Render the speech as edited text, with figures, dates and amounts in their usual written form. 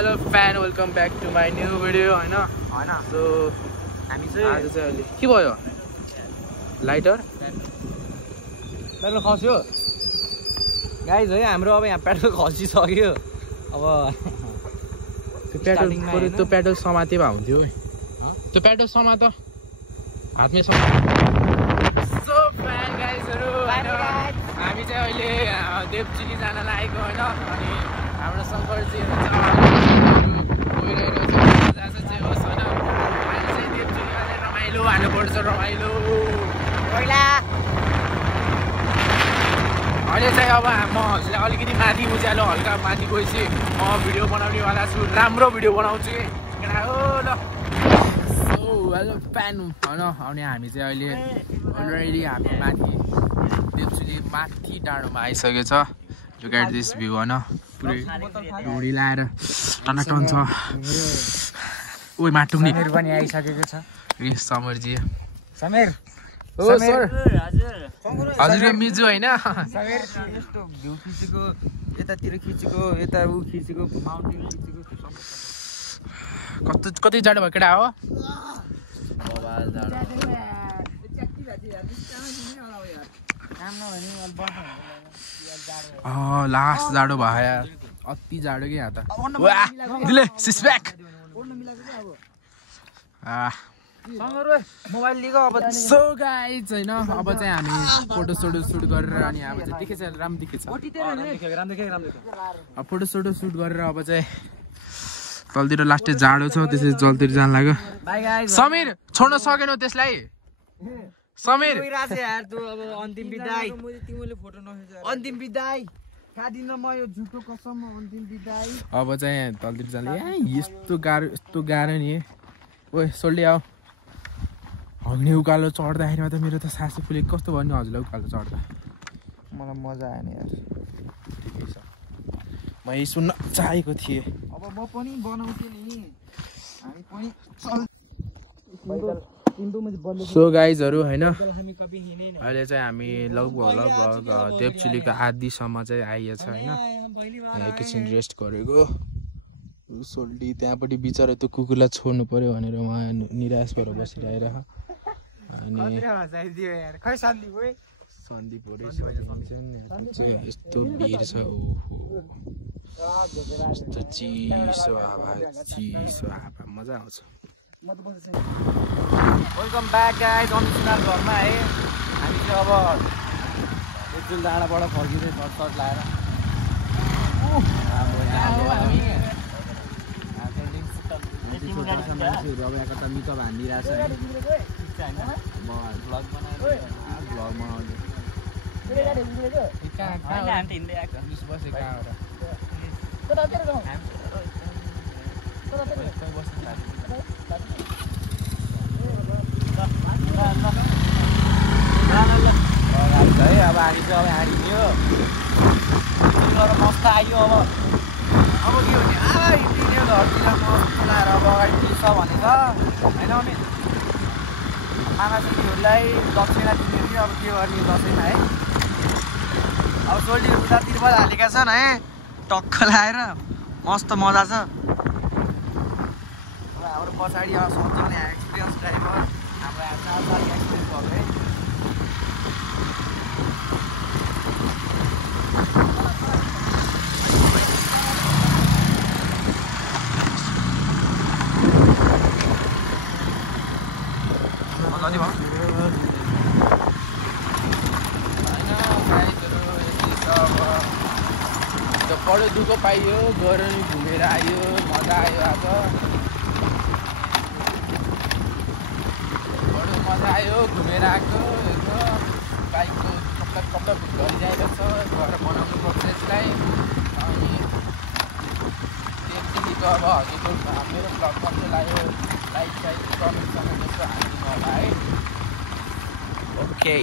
hello fan welcome back to my new video हैन so हामी आज चाहिँ अहिले के भयो लाइटर पेट्रोल खस्यो गाइज है हाम्रो अब यहाँ पेट्रोल खसिसक्यो अब त्यो पेट्रोल समाते भए हुन्थ्यो त्यो पेट्रोल समात हातमै समात सो फ्यान गाइजहरु हामी चाहिँ अहिले देवचिली जान लागेको हैन अनि हाम्रो शङ्करजीहरु गइरहेको छ जहाँ चाहिँ होस् हैन हामी चाहिँ देवचिलीमा चाहिँ रमाइलो हाल्नुपर्छ रमाइलो पहिला अहिले चाहिँ अब म हजुरलाई अलिकति माथि उज्यालो हल्का माथि गएपछि म भिडियो बनाउनेवाला छु राम्रो भिडियो बनाउँछु कि हो ल सो हेलो फ्यान होइन अनि हामी चाहिँ अहिले अलरेडी हामी माथि देवचिली माथि डाँडोमा आइसकेको छ लुक एट दिस भ्यू होइन पुरै ढुँडी लाएर टनाटन छ ओइ माटुङ्नी पनि आइसकेको छ समरजी समीर हो सर हजुरको मिजु होइन समीर यस्तो भ्यू खिचेको यतातिर खिचेको यता उ खिचेको माउन्टेन खिचेको कति जाडो भयो केटा हो लास्ट जाडो भयो यार अति जाडो कि यहाँ त दिले सिस्प्याक मोबाइल लिएको अब सो गाइज हैन अब चाहिँ हामी फोटो सुट गरेर अनि अब चाहिँ देखेछ राम्रो देखेछ अब फोटो सुट गरेर अब चाहिँ तलतिर लास्टै जाडो छ त्यसै जलतिर जान लाग्यो समीर छोड्न सकेनौ त्यसलाई समीर यार तँ अब अन्तिम बिदाई तिमीले फोटो नखिच अन्तिम बिदाई खादिन म यो झुटो कसम अन्तिम बिदाई अब चाहिँ तलतिर जान यस्तो गाह्रो नि ओए सोल्डी आऊ हग्ने उकालो चढ्दाखेरिमा त मेरो त सासै फुलेको कस्तो भयो नि हजुरलाई उकालो चढ्दा मलाई मजा आएन यार ठिकै छ म यही सुन्न चाहेको थिएँ अब म पनि बनाउँथे नि हामी पनि सो गाइजहरु हैन अहिले चाहिँ हामी लगभग देवचिलीको आधीसम्म चाहिँ आइएछ हैन यहाँ एकैछिन रेस्ट गरेको सोल्डी त्यहाँपट्टि बिचरा त्यो कुकुरलाई छोड्नु पर्यो भनेर उहाँ निराश भएर बसिरहेर अनि सन्दीप यस्तो भिड छ यस्तो चिसो हावा मजा आउँछ वेलकम ब्याक गाइज अमितनाथ घरमा है हामी चाहिँ अब एकचुल डाँडाबाट फर्किँदै सर्ट लाएर मान्छेहरू अब यहाँ कता मिकअप हानिदिरहेको छ भ्लग बनाएर भ्लग बनाउँदै है अब हामी चाहिँ अब हानिदियो मस्त आयो अब के भने हिँडिदियो घरतिर मस्त लाएर अब अगाडि दिन्छ भनेर होइन अनि आमासाथीहरूलाई दक्षिणा दिने थियो अब के गर्ने दसैँमा है अब सोल्टी उता तिरपल हालेका छन् है टक्क लाएर मस्त मजा छ अब हाम्रो पछाडि अब सन्चने एक्सपिरियन्स ड्राइभर हाम्रो साथी एक्सपिरियन्स भएको है बडो दुःख पाइयो गएर नि घुमेर आयो मजा आयो आज बडो मजा आयो घुमेर आएको बाइकको कप्टा भरिरहेको छ गएर बनाउनु पर्छ यसलाई अनि देवचिलीको अब हजुरको मेरो भ्लग कस्तो लाग्यो लाइक कमेन्ट जस्तो हालिदिनु होला है ओके